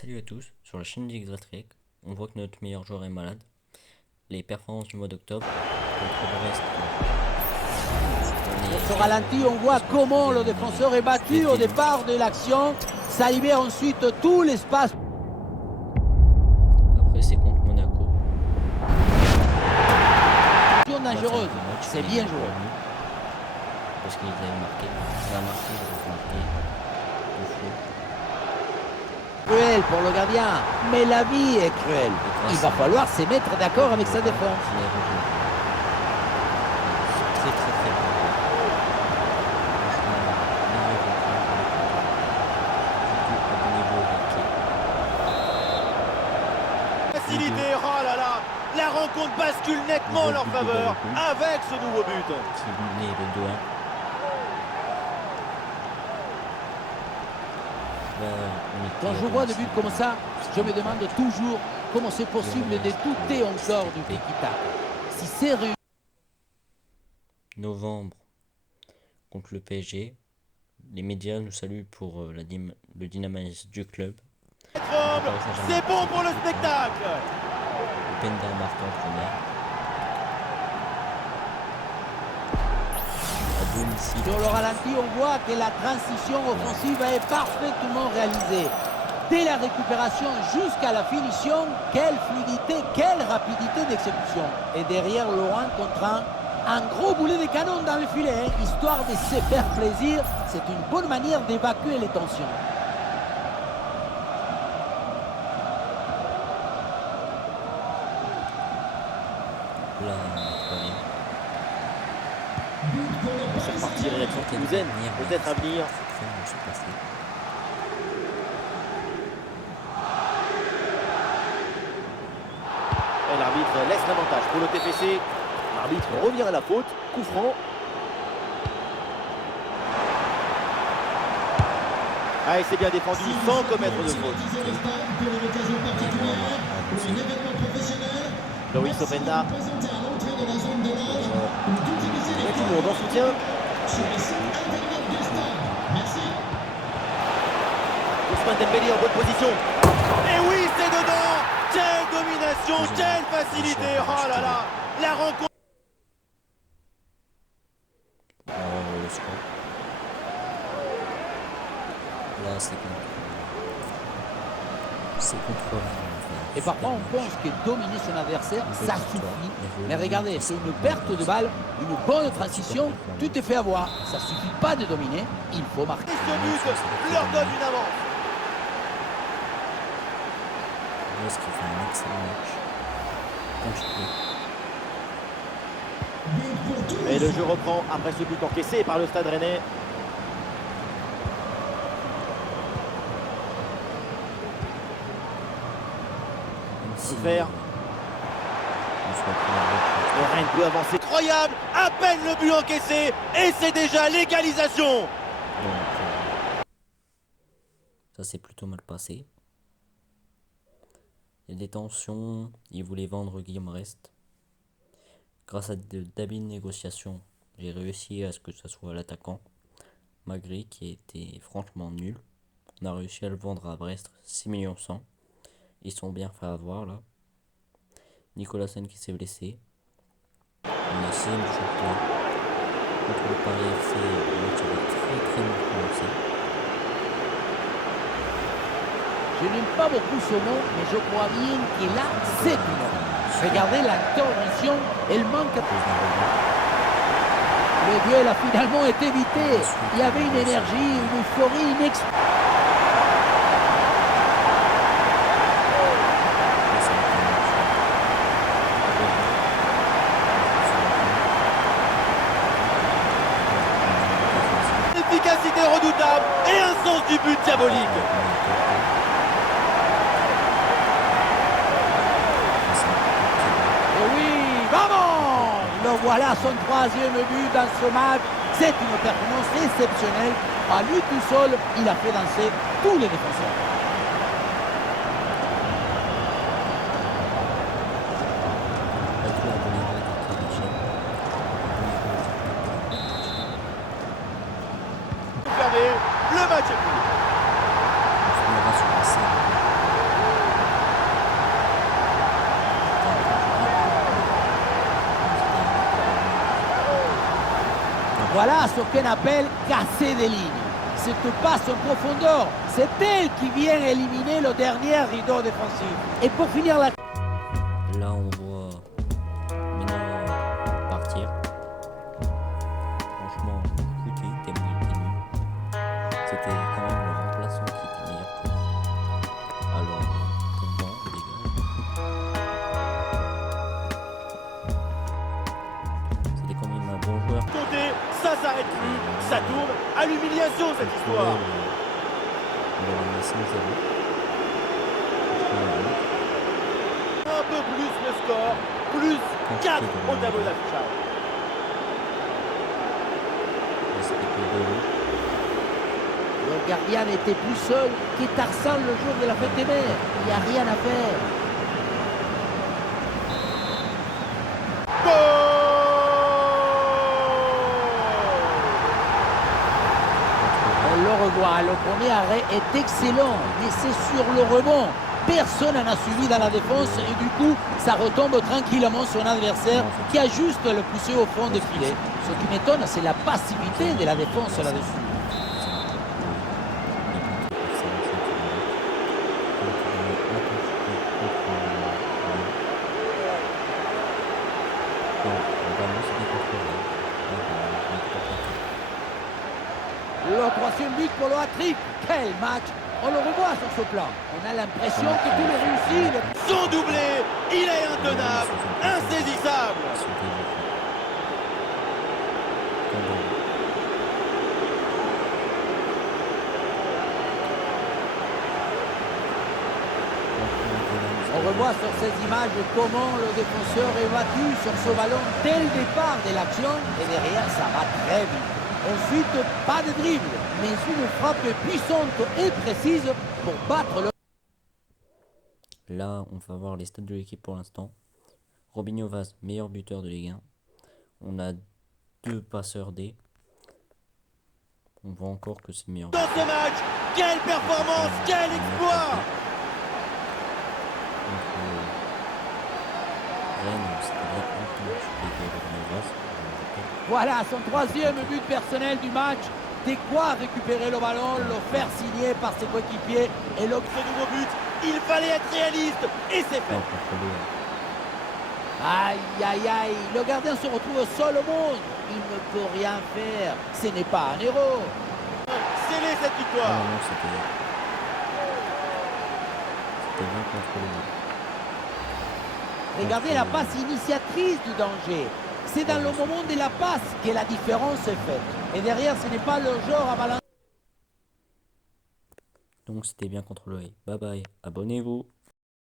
Salut à tous, sur la chaîne d'Exatrek, on voit que notre meilleur joueur est malade. Les performances du mois d'octobre contre Brest. Sur ce ralenti, on voit comment le défenseur est battu au départ de l'action. Ça libère ensuite tout l'espace. Après c'est contre Monaco. Dangereuse, c'est bien joué. Parce qu'ils avaient marqué, on a marqué, ils ont marqué. Cruel pour le gardien, mais la vie est cruelle. Il va falloir se mettre d'accord avec sa défense. Très très très bon. Facilité, oh là là, la rencontre bascule nettement en leur faveur avec ce nouveau but. Qui menait le 2-1. Quand je vois des buts comme ça, je me demande toujours comment c'est possible de douter encore du tiki-taka. Si c'est réussi. Novembre contre le PSG. Les médias nous saluent pour le dynamisme du club. C'est bon pour le spectacle. Penda marque en première. À domicile. Sur le ralenti, on voit que la transition offensive est parfaitement réalisée. Dès la récupération jusqu'à la finition, quelle fluidité, quelle rapidité d'exécution. Et derrière Laurent contre un gros boulet de canon dans le filet, histoire de se faire plaisir. C'est une bonne manière d'évacuer les tensions. Là, C'est reparti, réaction toulousaine, peut-être à venir. Et l'arbitre laisse l'avantage pour le TFC. L'arbitre revient à la faute, coup franc. Ah, et c'est bien défendu sans commettre de faute. Loïs Openda. Et tout le monde en soutien. Ousmane Dembélé en bonne position. Et oui, c'est dedans. Quelle domination, quelle facilité. Oh là là, la rencontre. Le score. Là, c'est contre. Et parfois, on pense que dominer son adversaire, ça suffit. Mais regardez, c'est une perte de balle, une bonne transition, tout est fait avoir. Ça ne suffit pas de dominer, il faut marquer. Et ce but leur donne une avance. Est-ce qu'il fait un excellent match. Et le jeu reprend après ce but encaissé par le Stade Rennais. Faire. Le Rennes peut avancer. Incroyable, à peine le but encaissé et c'est déjà l'égalisation. Ça s'est plutôt mal passé. Il y a des tensions. Ils voulaient vendre Guillaume Rest. Grâce à d'habiles négociations, j'ai réussi à ce que ce soit l'attaquant Magri qui était franchement nul. On a réussi à le vendre à Brest 6 millions 100. Ils sont bien fait avoir là. Nicolas Sen qui s'est blessé. On a 6 du championnat. Contre le Paris FC, le match avait très mal commencé. Je n'aime pas beaucoup ce mot, mais je crois bien que là, c'est une. Regardez l'intervention, elle manque. Le duel a finalement été évité. Il y avait une énergie, une euphorie inexplicable. Efficacité redoutable et un sens du but diabolique. Et oui, vamos! Le voilà son troisième but dans ce match. C'est une performance exceptionnelle. À lui tout seul, il a fait danser tous les défenseurs. Le match est fini. Voilà ce qu'on appelle casser des lignes. Cette passe en profondeur, c'est elle qui vient éliminer le dernier rideau défensif. Et pour finir la... Là, on voit Mina partir. Franchement, écoutez, t'es nul. C'était quand même le remplaçant qui était meilleur que lui. Alors, pour moi, on dégage. C'était quand même un bon joueur. Côté, ça s'arrête plus, ça tourne à l'humiliation cette histoire. On va ramener 5-0. Un peu plus le score, plus 4 au tableau d'affichage. Le gardien n'était plus seul que Tarzan le jour de la fête des mères. Il n'y a rien à faire. On le revoit, le premier arrêt est excellent, mais c'est sur le rebond. Personne n'en a suivi dans la défense et du coup, ça retombe tranquillement sur un adversaire qui a juste le poussé au fond des filets. Ce qui m'étonne, c'est la passivité de la défense là-dessus. Le troisième but pour le hat-trick. Quel match! On le revoit sur ce plan. On a l'impression que tout est réussi. Son doublé, il est intenable, insaisissable. On revoit sur ces images comment le défenseur est battu sur ce ballon dès le départ de l'action et derrière ça va très vite. Ensuite, pas de dribble, mais une frappe puissante et précise pour battre le... Là, on va voir les stats de l'équipe pour l'instant. Robinho Vaz, meilleur buteur de Ligue 1. On a 2 passeurs D. On voit encore que c'est meilleur. Dans ce match, quelle performance, quel exploit! Voilà son troisième but personnel du match. De quoi récupérer le ballon, le faire signer par ses coéquipiers et le... Ce nouveau but, il fallait être réaliste et c'est fait. Aïe, aïe, aïe, le gardien se retrouve seul au monde. Il ne peut rien faire. Ce n'est pas un héros. Scellez cette victoire. C'était bien contrôlé. Regardez la passe initiatrice du danger. C'est dans le moment de la passe que la différence est faite. Et derrière, ce n'est pas le genre à balancer. Donc c'était bien contrôlé. Bye bye. Abonnez-vous.